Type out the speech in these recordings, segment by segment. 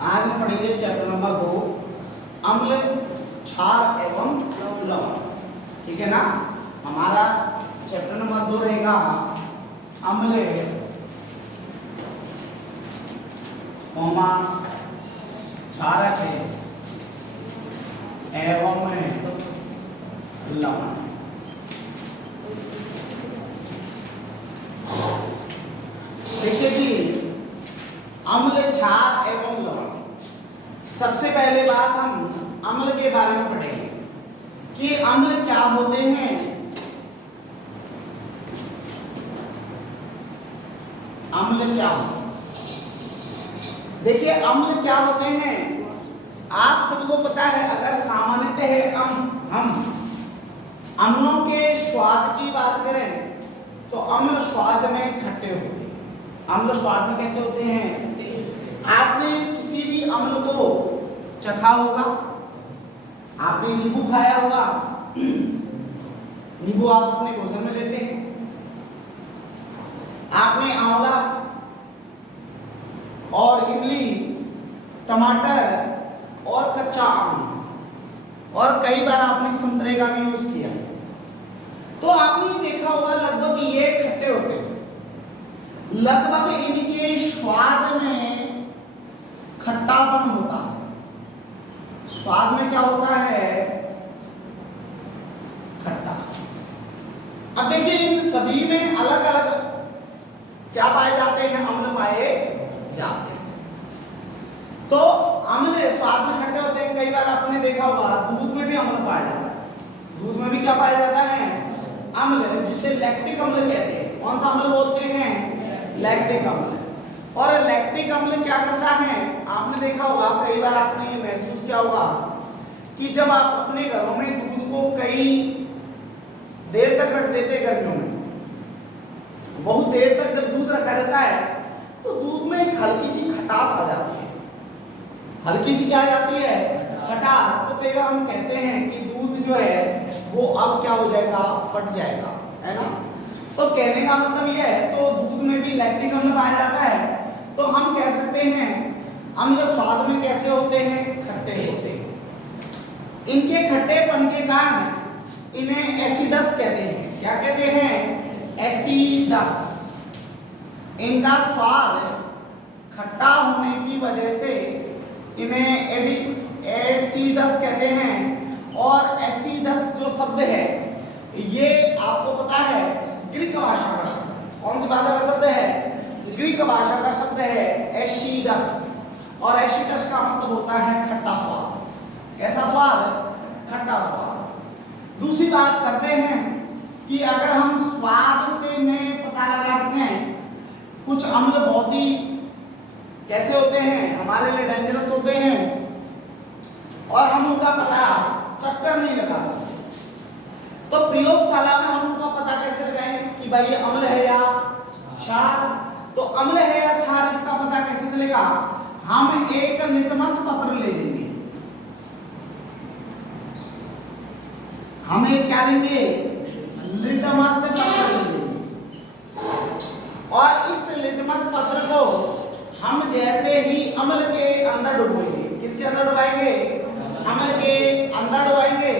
आज हम पढ़ेंगे चैप्टर नंबर 2 अम्ल, क्षार एवं लवण। ठीक है ना। हमारा चैप्टर नंबर 2 रहेगा अम्ल, क्षारक एवं लवण। देखिए जी, अम्ल, क्षार एवं लवण। सबसे पहले बात हम अम्ल के बारे में पढ़ेंगे कि अम्ल क्या होते हैं। अम्ल क्या होते हैं? देखिए, अम्ल क्या होते हैं आप सबको पता है। अगर सामान्यतः हम अम्लों के स्वाद की बात करें तो अम्ल स्वाद में खट्टे होते हैं। अम्ल स्वाद में कैसे होते हैं? आपने किसी भी अम्ल को चखा होगा, आपने नींबू खाया होगा। नींबू आप अपने भोजन में लेते हैं। आपने आंवला और इमली, टमाटर और कच्चा आम और कई बार आपने संतरे का भी यूज किया, तो आपने देखा होगा लगभग ये खट्टे होते हैं। लगभग इनके स्वाद में खट्टापन होता है। स्वाद में क्या होता है? खट्टा। अब देखिए, इन सभी में अलग अलग क्या पाए जाते हैं? अम्ल पाए जाते हैं। तो अम्ल स्वाद में खट्टे होते हैं। कई बार आपने देखा होगा दूध में भी अम्ल पाया जाता है। दूध में भी क्या पाया जाता है? अम्ल, जिसे लैक्टिक अम्ल कहते हैं। कौन सा अम्ल बोलते हैं? लैक्टिक अम्ल। और लैक्टिक अम्ल क्या करता है? आपने देखा होगा, कई बार आपने ये महसूस किया होगा कि जब आप अपने घरों में दूध को कई देर तक रख देते, गर्मियों में बहुत देर तक जब दूध रखा रहता है तो दूध में एक हल्की सी खटास आ जाती है। हल्की सी क्या आ जाती है? खटास। तो कई बार हम कहते हैं कि दूध जो है वो अब क्या हो जाएगा? फट जाएगा, है ना। तो कहने का मतलब ये है, तो दूध में भी लैक्टिक अम्ल पाया जाता है। तो हम कह सकते हैं अम्ल स्वाद में कैसे होते हैं? खट्टे होते हैं। इनके खट्टेपन के कारण इन्हें एसिडस कहते हैं। क्या कहते हैं? एसिडस। इनका स्वाद खट्टा होने की वजह से इन्हें एसिडस कहते हैं। और एसिडस जो शब्द है ये आपको पता है ग्रीक भाषा का शब्द है। कौन सी भाषा का शब्द है? ग्रीक भाषा का शब्द है एसिडस। और एसिडस का मतलब होता है खट्टा स्वाद। कैसा स्वाद? खट्टा स्वाद। दूसरी बात करते हैं कि अगर हम स्वाद से में पता लगा सकें, कुछ अम्ल बहुत ही कैसे होते हैं, हमारे लिए डेंजरस होते हैं और हम उनका पता चक्कर नहीं लगा सकते। तो प्रयोगशाला में हम उनका पता कैसे लगाएं कि भाई ये अम्ल है या क्षार? तो अम्ल है या क्षार, इसका पता कैसे चलेगा? हम एक लिटमस पत्र ले लेंगे। हम एक क्या लेंगे? लिटमस पत्र ले लेंगे। और इस लिटमस पत्र को हम जैसे ही अम्ल के अंदर डुबाएंगे, किसके अंदर डुबाएंगे? अम्ल के अंदर डुबाएंगे।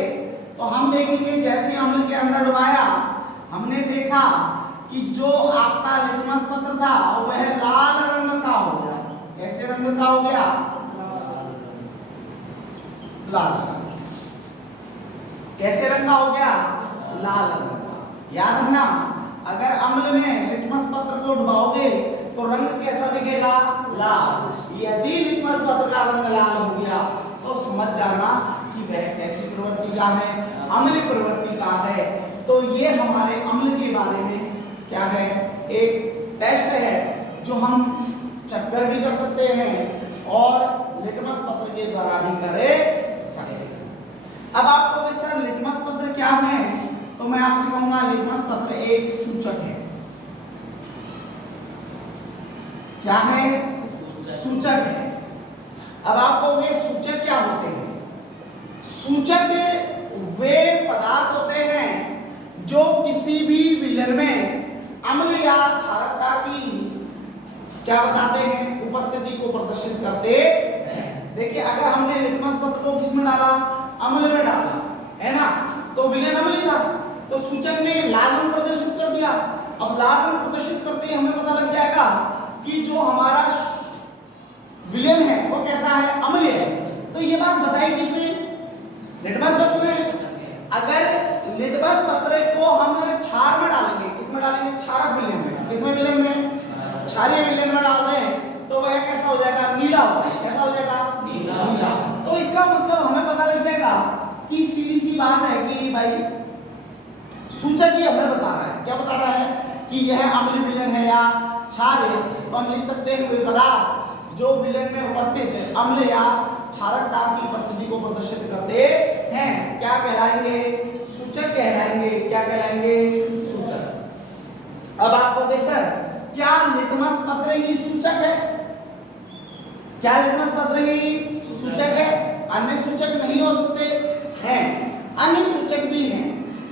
तो हम देखेंगे जैसे अम्ल के अंदर डुबाया, हमने देखा कि जो आपका लिटमस पत्र था वह लाल रंग का हो गया। कैसे रंग का हो गया? लाल। कैसे रंग का हो गया? लाल रंग का। याद रखना, अगर अम्ल में लिटमस पत्र को डुबाओगे तो रंग कैसा दिखेगा? लाल। यदि लिटमस पत्र का रंग लाल हो गया तो समझ जाना कि वह कैसी प्रवृत्ति का है? अम्लीय प्रवृत्ति का है। तो ये हमारे अम्ल के बारे में क्या है? एक टेस्ट है जो हम चक्कर भी कर सकते हैं और लिटमस पत्र के द्वारा भी कर सकते हैं। अब आपको सर लिटमस पत्र क्या है, तो मैं आपसे कहूंगा लिटमस पत्र एक सूचक है। क्या है? सूचक है। अब आपको वे सूचक क्या होते हैं? सूचक वे पदार्थ होते हैं जो किसी भी विलयन में अम्ल या क्षारकता की क्या बताते हैं, उपस्थिति को प्रदर्शित करते हैं। देखिए अगर हमने लिटमस पत्र को किस में डाला, अम्ल में डाला है ना, तो विलेन अम्ल था, तो सूचक ने लाल रंग प्रदर्शित कर दिया। अब लाल रंग प्रदर्शित करते ही हमें पता लग जाएगा कि जो हमारा विलेन है वो कैसा है, अम्लीय है। तो ये बात बताई किसने, लिटमस पत्र ने। अगर लिटमस पत्र को हम क्षार में डालेंगे, किसमें डालेंगे, क्षारक विलेन में, किसमें विलेन में, क्षारीय विलेन में डालते हैं, तो वह कैसा हो जाएगा, नीला होगा। कैसा हो जाएगा, नीला। तो इसका मतलब हमें पता लग जाएगा कि सीधी सी बात है कि भाई सूचक ही हमें बता रहा है, क्या बता रहा है कि यह अम्लीय विलेन है या क्षार है। तो हम लिख सकते हैं वे पदार्थ जो विलेन में उपस्थित है, अम्ल या क्षारकता की उपस्थिति को प्रदर्शित करते हैं, क्या कहलाएंगे, सूचक कहलाएंगे। क्या कहलाएंगे, सूचक। अब आप कहोगे सर क्या लिटमस पत्र ही सूचक है, क्या लिटमस पत्र ही सूचक है, अन्य सूचक नहीं हो सकते हैं, अन्य सूचक भी हैं।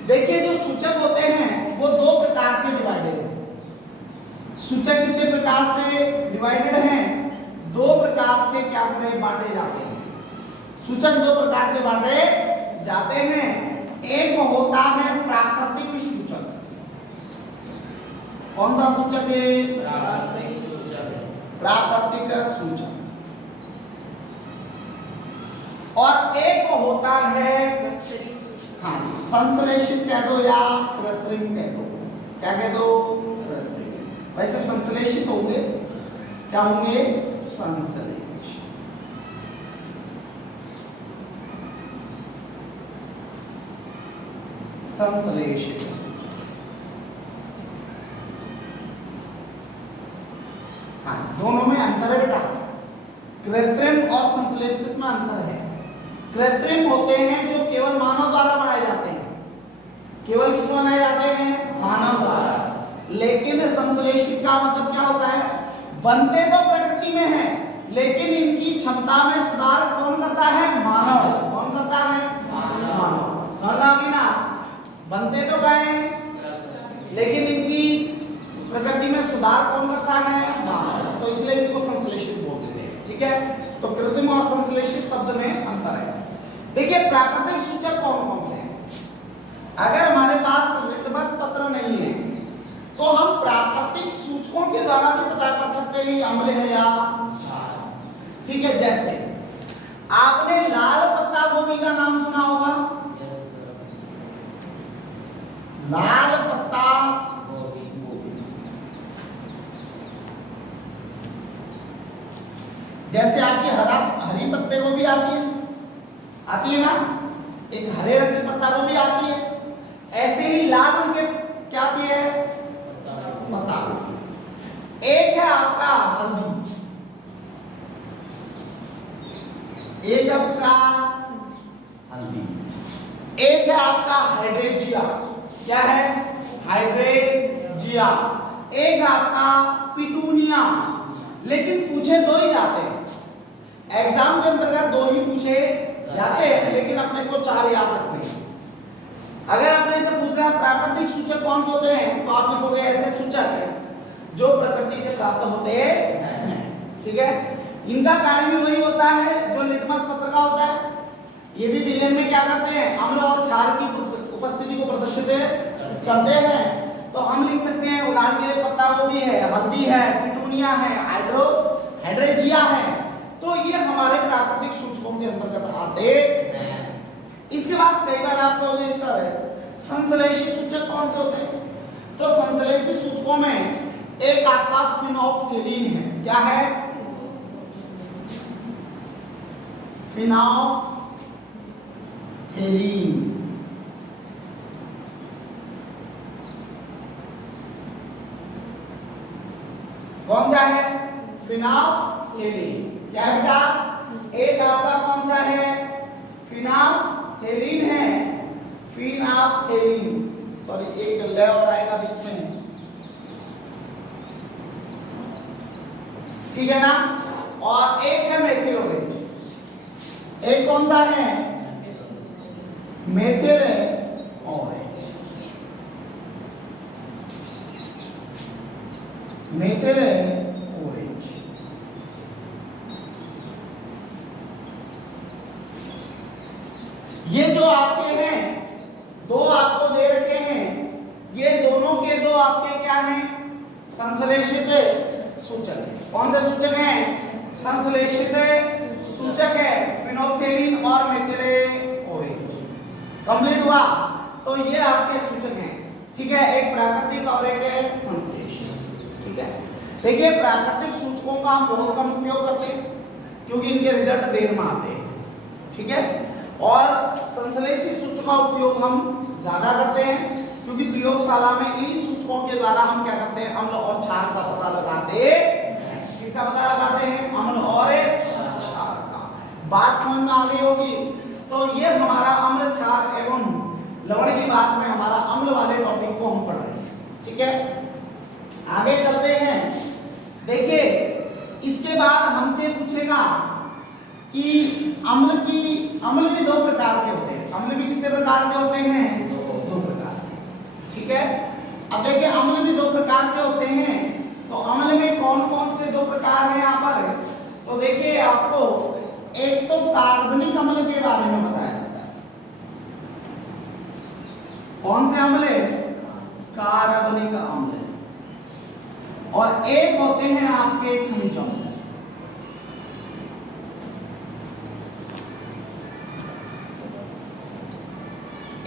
देखिए जो सूचक होते हैं वो दो प्रकार से डिवाइडेड हैं। सूचक कितने प्रकार से डिवाइडेड हैं, दो प्रकार से क्या करें, बांटे जाते हैं। सूचक दो प्रकार से बांटे जाते हैं। एक होता है प्राकृतिक सूचक। कौन सा सूचक है, प्राकृतिक सूचक। और एक होता है, हाँ जी, संश्लेषित कह दो या कृत्रिम कह दो। क्या कह दो, कृत्रिम। वैसे संश्लेषित होंगे, क्या होंगे, संश्लेषित। संश्लेषित हाँ, दोनों में अंतर है बेटा। कृत्रिम और संश्लेषित में अंतर है। कृत्रिम होते हैं जो केवल मानव द्वारा बनाए जाते हैं, केवल किस बनाए जाते हैं, मानव द्वारा। लेकिन संश्लेषित का मतलब क्या होता है, बनते तो प्रकृति में है लेकिन इनकी क्षमता में सुधार कौन करता है, मानव। कौन करता है, मानव। समझ आ गई ना, बनते तो गए लेकिन इनकी प्रकृति में सुधार कौन करता है, मानव। तो इसलिए इसको संश्लेषित बोलते हैं। ठीक है, तो कृत्रिम और संश्लेषित शब्द में अंतर है। देखिए प्राकृतिक सूचक कौन कौन से हैं। अगर हमारे पास लिटमस पत्र नहीं है तो हम प्राकृतिक सूचकों के द्वारा भी पता कर सकते हैं अम्ल है या क्षार। ठीक है, जैसे आपने लाल पत्ता गोभी का नाम सुना होगा, लाल पत्ता गोभी। जैसे आपकी हरी पत्ते गोभी आती है ना, एक हरे रंग की पत्ता गोभी आती है, ऐसे ही लाल रंग के क्या भी है, पत्ता गोभी। एक है आपका हल्दी, एक आपका हल्दी, एक है आपका हाइड्रेंजिया। क्या है, हाइड्रेंजिया। एक आपका पिटूनिया। लेकिन पूछे दो ही जाते हैं एग्जाम के अंतर्गत, दो ही पूछे जाते हैं, लेकिन अपने को चार याद रखने हैं। अगर आपने से पूछ रहा प्राकृतिक सूचक कौन से होते हैं, तो आप लिखोगे ऐसे सूचक जो प्रकृति से प्राप्त होते हैं। ठीक है, इनका कार्य भी वही होता है जो लिटमस पत्र का होता है। ये भी विलेन में क्या करते हैं, अम्ल और क्षार की उपस्थिति को प्रदर्शित करते हैं। तो हम लिख सकते हैं उदाहरण के लिए पत्ता गोभी है, हल्दी है, पिटूनिया है, हाइड्रेंजिया है। तो ये हमारे प्राकृतिक सूचकों के अंतर्गत आते हैं। इसके बाद कई बार आप कहोगे सर संश्लेषित सूचक कौन से होते हैं, तो संश्लेषित सूचकों में एक आपका फिनोल्फथेलीन है। क्या है, फिनोल्फथेलीन। कौन सा है, फिनोल्फथेलीन। क्या है बेटा, एक आपका कौन सा है, फिनोल्फथेलीन है, फिनोल्फथेलीन। सॉरी एक ल और आएगा बीच में, ठीक है ना। और एक है मेथिलोनेट। एक कौन सा है, मेथिलोनेट। मेथिलोनेट से सूचक है। कौन से सूचक हैं? संश्लेषित सूचक है फिनोल्फ्थेलिन और मेथिलेओइन। कंप्लीट हुआ। तो ये आपके सूचक हैं, ठीक है, एक प्राकृतिक और एक संश्लेषित, ठीक है। देखिए प्राकृतिक सूचकों का हम बहुत कम उपयोग करते हैं क्योंकि इनके रिजल्ट देर में आते हैं, ठीक है, और संश्लेषित सूचकों का उपयोग हम ज्यादा करते हैं क्योंकि प्रयोगशाला में इन सूचकों के द्वारा हम क्या करते हैं? अम्ल और क्षार का पता लगाते हैं। किसका पता लगाते हैं? अम्ल और क्षार का। बात समझ में आ गई होगी। तो ये हमारा अम्ल, क्षार एवं लवण की बात में हमारा अम्ल वाले टॉपिक को हम पढ़ रहे हैं, ठीक है। आगे चलते हैं। देखिए इसके बाद हमसे पूछेगा कि अम्ल भी दो प्रकार के होते हैं। अम्ल भी कितने प्रकार के होते हैं? दो प्रकार के, ठीक है। अब देखिए अम्ल भी दो प्रकार के होते हैं, तो अम्ल में कौन कौन से दो प्रकार हैं यहाँ पर? तो देखिए आपको एक तो कार्बनिक अम्ल के बारे में बताया जाता है। कौन से अम्ल है? कार्बनिक अम्ल। और एक होते हैं आपके खनिज अम्ल।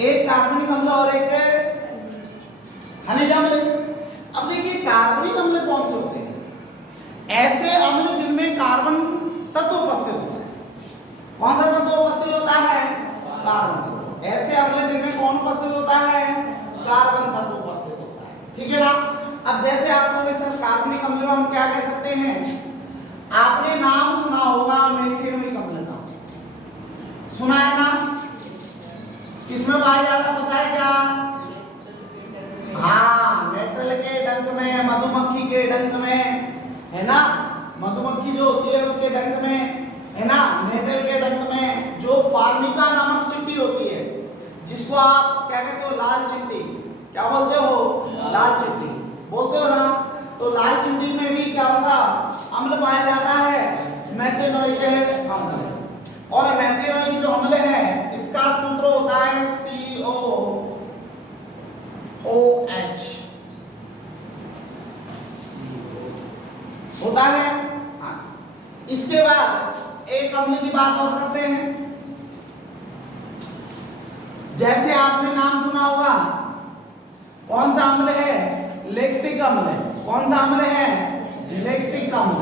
एक कार्बनिक अम्ल और एक खनिज अम्ल। अब देखिए कार्बनिक अम्ल कौन से होते हैं? ऐसे अम्ल जिनमें कार्बन तत्व उपस्थित होता है। कौन सा तत्व उपस्थित होता है? कार्बन तत्व। ऐसे अम्ल जिनमें कौन उपस्थित होता है? कार्बन तत्व उपस्थित होता है, ठीक है ना। अब जैसे आपको सर कार्बनिक अम्ल में हम क्या कह सकते हैं? आपने नाम सुना होगा मेथेनोइक अम्ल का, सुना है ना? किसमें पाया जाता पता है क्या? हाँ, नेटल के डंक में, मधुमक्खी के डंक में, है ना। मधुमक्खी जो होती है उसके डंक में, है ना, नेटल के डंक में जो फार्मिका नामक चिट्टी होती है, जिसको आप क्या कहते हो? लाल चिट्टी। क्या बोलते हो? लाल चिट्टी बोलते हो ना। तो लाल चिट्टी में भी क्या होता? अम्ल पाया जाता है, मेथेनोइक अम्ल। और मेथेनोइक जो अम्ल है इसका सूत्र होता है COOH, होता है। हाँ। इसके बाद एक अम्ल की बात और करते हैं। जैसे आपने नाम सुना होगा, कौन सा अम्ल है? लैक्टिक अम्ल। कौन सा अम्ल है? लैक्टिक अम्ल।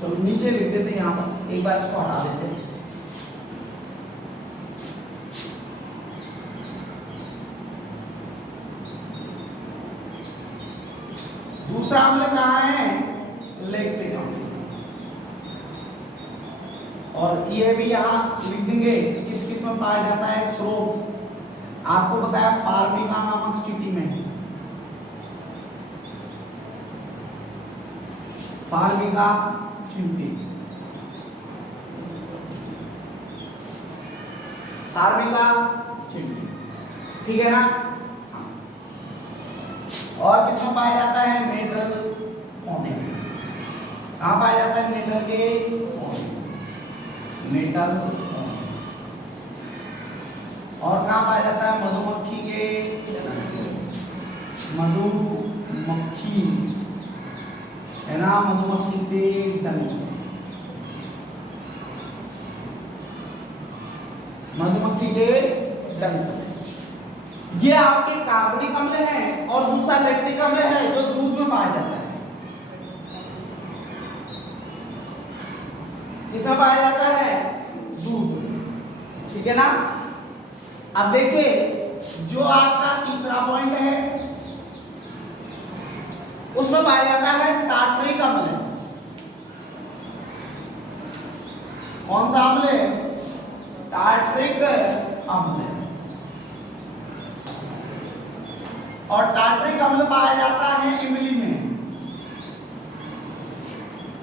चलो नीचे लिख देते हैं, यहाँ पर एक बार इसको हटा देते हैं। दूसरा अम्ल कहाँ है? लैक्टिक अम्ल। और ये भी यहाँ लिख देंगे किस किस में पाया जाता है? स्रोत आपको बताया फार्मिका नामक चींटी में। फार्मिका चींटी, फार्मिका चींटी, ठीक है ना। हाँ। और किसमें पाया जाता है? मेटल पौधे में। कहाँ पाया जाता है? मेटल के पौधे, मेटल। और कहाँ पाया जाता है? मधुमक्खी के, मधुमक्खी, है ना, मधुमक्खी के डंक, मधुमक्खी के डंक। ये आपके कार्बनिक अम्ल हैं। और दूसरा लैक्टिक अम्ल है जो दूध में पाया जाता है। किसमें पाया जाता है? दूध, ठीक है ना। अब देखिए जो आपका तीसरा पॉइंट है उसमें पाया जाता है टार्टरिक अम्ल। कौन सा अम्ल है? टार्टरिक अम्ल। और टार्टरिक अम्ल पाया जाता है इमली में।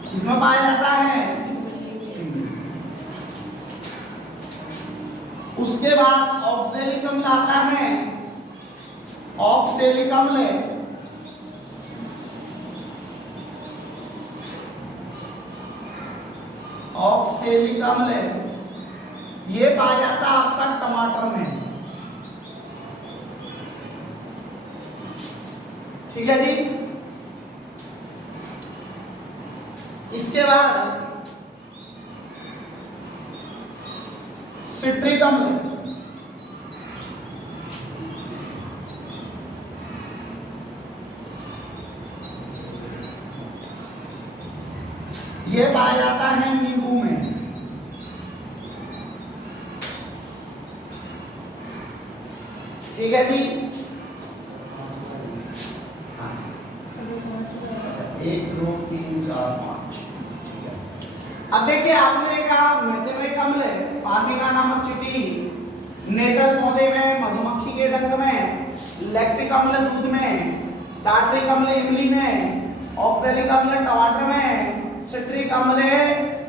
किसमें पाया जाता है? उसके बाद ऑक्सैलिक अम्ल आता है। ऑक्सैलिक अम्ल, ऑक्सैलिक अम्ल ये पाया जाता है आपका टमाटर में। ठीक है जी। इसके बाद सिट्रिक अम्ल, ये पाया जाता है नींबू में। ठीक है जी। हाँ, 1 2 3 4 5। ठीक है, अब देखिए आपने देखा मेथेनोइक अम्ल, फार्मिका नामक चींटी, नेटल पौधे में, मधुमक्खी के डंक में, लैक्टिक अम्ल दूध में, टार्ट्रिक अम्ल इमली में, ऑक्सैलिक अम्ल टमाटर में, सिट्रिक अम्ल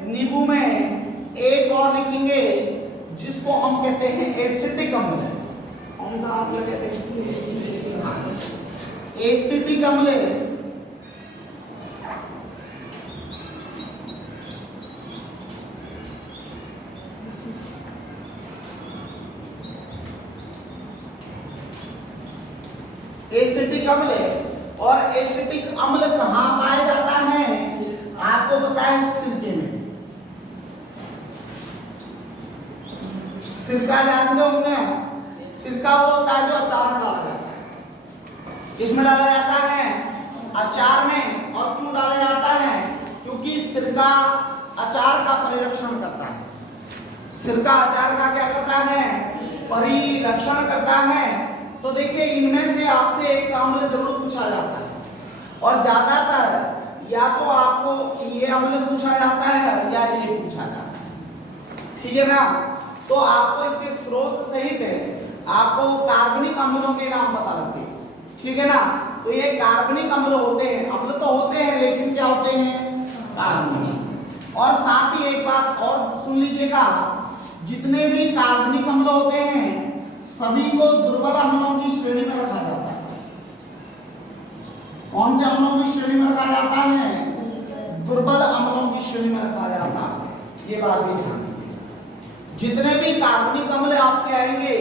नींबू में। एक और लिखेंगे जिसको हम कहते हैं एसिटिक अम्ल। कौन सा अम्ल कहते हैं? एसिटिक अम्ल। एसिटिक अम्ल, और एसिटिक अम्ल कहाँ पाया जाता है? आपको पता है सिरके में। सिरका जानते होंगे हम, सिरका वो होता है जो अचार में डाला जाता है। किसमें डाला जाता है? अचार में। और क्यों डाला जाता है? क्योंकि सिरका अचार का परिरक्षण करता है। सिरका अचार का क्या करता है? परिरक्षण करता है। तो देखिए इनमें से आपसे एक अम्ल जरूर पूछा जाता है, और ज्यादातर या तो आपको ये अम्ल पूछा जाता है या ये पूछा जाता है। ठीक है ना? तो आपको इसके स्रोत सहित आपको कार्बनिक अम्लों के नाम पता लगते हैं। ठीक है ना? तो ये कार्बनिक अम्ल होते हैं। अम्ल तो होते हैं लेकिन क्या होते हैं? कार्बनिक। और साथ ही एक बात और सुन लीजिएगा, जितने भी कार्बनिक अम्ल होते हैं सभी को दुर्बल अम्लों की श्रेणी में रखा जाता है। कौन से अम्लों की श्रेणी में रखा जाता है? दुर्बल अम्लों की श्रेणी में रखा जाता है। ये बात भी ध्यान दीजिए। जितने भी कार्बनिक अम्ल आपके आएंगे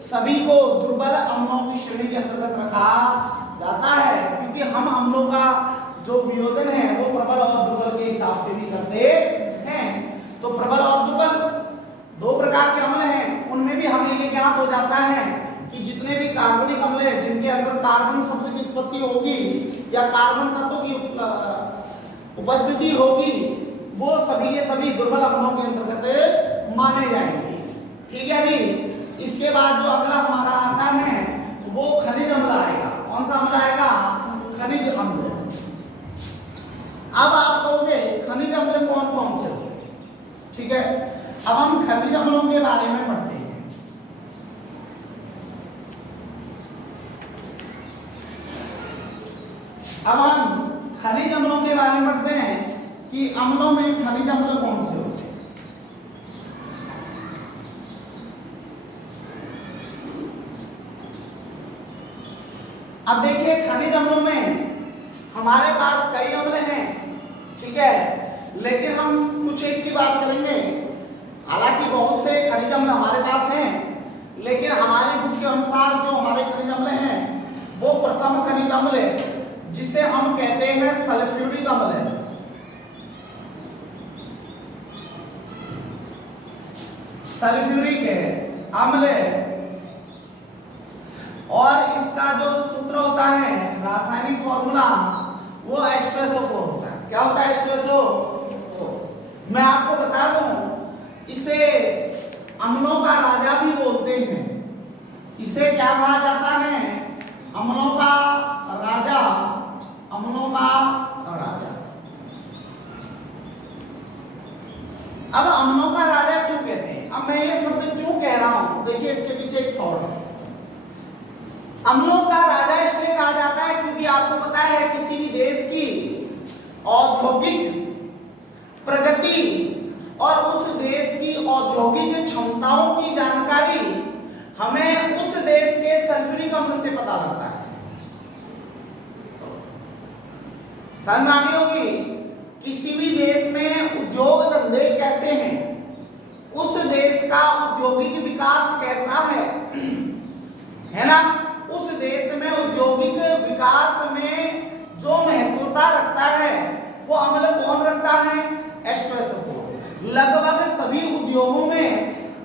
सभी को दुर्बल अम्लों की श्रेणी के अंतर्गत रखा जाता है, क्योंकि हम अम्लों का जो वियोजन है वो प्रबल और दुर्बल के हिसाब से भी करते हैं। तो प्रबल और दुर्बल दो प्रकार के अम्ल हैं, उनमें भी हमें ये ज्ञात हो जाता है कि जितने भी कार्बनिक अम्ल हैं जिनके अंदर कार्बन शब्द की उत्पत्ति होगी या कार्बन तत्वों की उपस्थिति होगी, वो सभी के सभी दुर्बल अम्लों के अंतर्गत माने जाएंगे। ठीक है जी। इसके बाद जो अगला हमारा आता है वो खनिज अम्ल आएगा। कौन सा अम्ल आएगा? खनिज अम्ल। अब आप कहोगे खनिज अम्ल कौन कौन से होते हैं? ठीक है, अब हम खनिज अम्लों के बारे में पढ़ते हैं। अब हम खनिज अम्लों के बारे में पढ़ते हैं कि अम्लों में खनिज अम्ल कौन से होते हैं। अब देखिए खनिज अम्लों में हमारे पास कई अम्ल हैं, ठीक है, लेकिन हम कुछ एक की बात करेंगे। हालांकि बहुत से खनिज अम्ल हमारे पास हैं, लेकिन हमारे बुक के अनुसार जो हमारे खनिज अम्ल हैं वो प्रथम खनिज अम्ल जिसे हम कहते हैं सल्फ्यूरिक अम्ल है। सल्फ्यूरिक अम्ल, और इसका जो सूत्र होता है रासायनिक फॉर्मूला वो H2SO4 होता है। क्या होता है? H2SO4। मैं आपको बता दूं, इसे अम्लों का राजा भी बोलते हैं। इसे क्या कहा जाता है? अम्लों का राजा। अम्लों का राजा। अब अम्लों का राजा क्यों कहते हैं? अब मैं ये शब्द क्यों कह रहा हूं, देखिए इसके पीछे एक थॉट है। अम्लों का राजा इसलिए कहा जाता है क्योंकि आपको पता है किसी भी देश की औद्योगिक प्रगति और उस देश की औद्योगिक क्षमताओं की जानकारी हमें उस देश के सल्फ्यूरिक अम्ल से पता लगता है। समझ होगी, किसी भी देश में उद्योग धंधे कैसे हैं, उस देश का औद्योगिक विकास कैसा है ना? उस देश में औद्योगिक विकास में उद्योगों में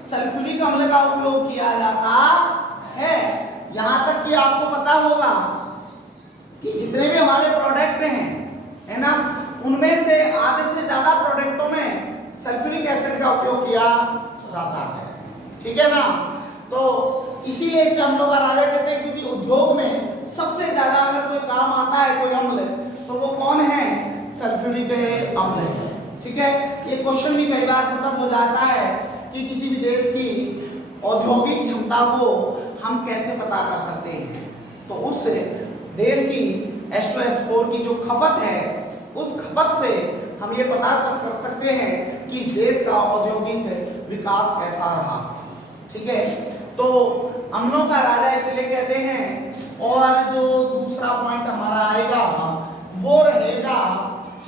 सल्फ्यूरिक अम्ल का उपयोग किया जाता है। यहां तक कि आपको पता होगा कि जितने भी हमारे प्रोडक्ट हैं, है ना, उनमें से आधे से ज्यादा प्रोडक्टों में सल्फ्यूरिक एसिड का उपयोग किया जाता है। ठीक है ना। तो इसीलिए इसे हम लोग राजा कहते हैं, क्योंकि उद्योग में सबसे ज्यादा अगर कोई काम आता है कोई अम्ल, तो वो कौन है? सल्फ्यूरिक अम्ल है। ठीक है। ये क्वेश्चन भी कई बार पुट हो जाता है कि किसी भी देश की औद्योगिक क्षमता को हम कैसे पता कर सकते हैं। तो उस देश की H2SO4 की जो खपत है, उस खपत से हम ये पता कर सकते हैं कि इस देश का औद्योगिक विकास कैसा रहा। ठीक है। तो अम्लों का राजा इसलिए कहते हैं। और जो दूसरा पॉइंट हमारा आएगा वो रहेगा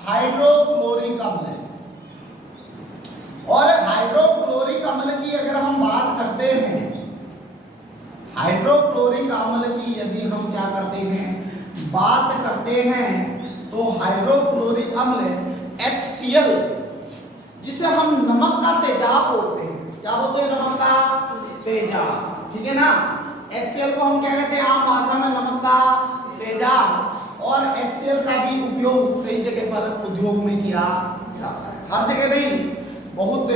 हाइड्रोक्लोरिक अम्ल। और हाइड्रोक्लोरिक अम्ल की अगर हम बात करते हैं, हाइड्रोक्लोरिक अम्ल की यदि हम क्या करते हैं, बात करते हैं, तो हाइड्रोक्लोरिक अम्ल HCl, जिसे हम नमक का तेजाब बोलते हैं। क्या बोलते हैं? नमक का तेजाब। ठीक है ना। HCl को हम क्या कहते हैं आम भाषा में? नमक का तेजाब। और HCl का भी उपयोग कई जगह पर उद्योग में किया जाता है। हर जगह नहीं, बहुत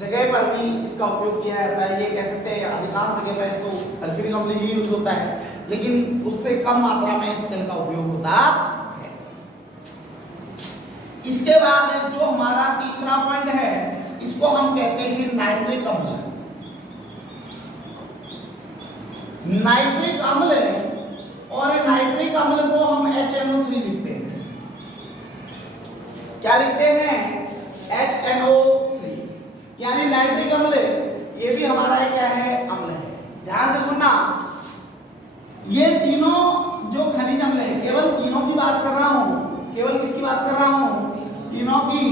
जगह पर भी इसका उपयोग किया जाता है। ये कह सकते हैं अधिकांश जगह पर तो सल्फ्यूरिक अम्ल ही यूज होता है, लेकिन उससे कम मात्रा में HCl का उपयोग होता है। इसके बाद जो हमारा तीसरा पॉइंट है, इसको हम कहते हैं नाइट्रिक अम्ल। नाइट्रिक अम्ल, और नाइट्रिक अम्ल को हम HNO3 लिखते हैं। क्या लिखते हैं? HNO3। यानी नाइट्रिक अम्ल ये भी हमारा क्या है? अम्ल है। ध्यान से सुनना, ये तीनों जो खनिज अम्ल है, केवल तीनों की बात कर रहा हूं। केवल किसकी बात कर रहा हूं? तीनों की।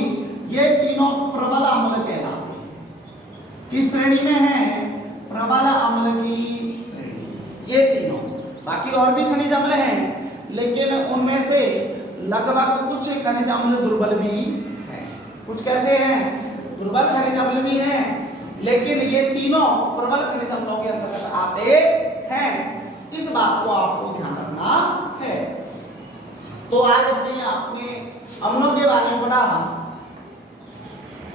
ये तीनों प्रबल अम्ल कहलाते हैं। किस श्रेणी में है? प्रबल अम्ल की श्रेणी। ये तीनों, बाकी और भी खनिज अम्ल हैं, लेकिन उनमें से लगभग कुछ खनिज अम्ल दुर्बल भी हैं। कुछ कैसे हैं? दुर्बल खनिज अम्ल भी हैं, लेकिन ये तीनों प्रबल खनिज अम्लों के अंतर्गत आते हैं। इस बात को आपको ध्यान रखना है। तो आज अपने अम्लों के बारे में पढ़ा।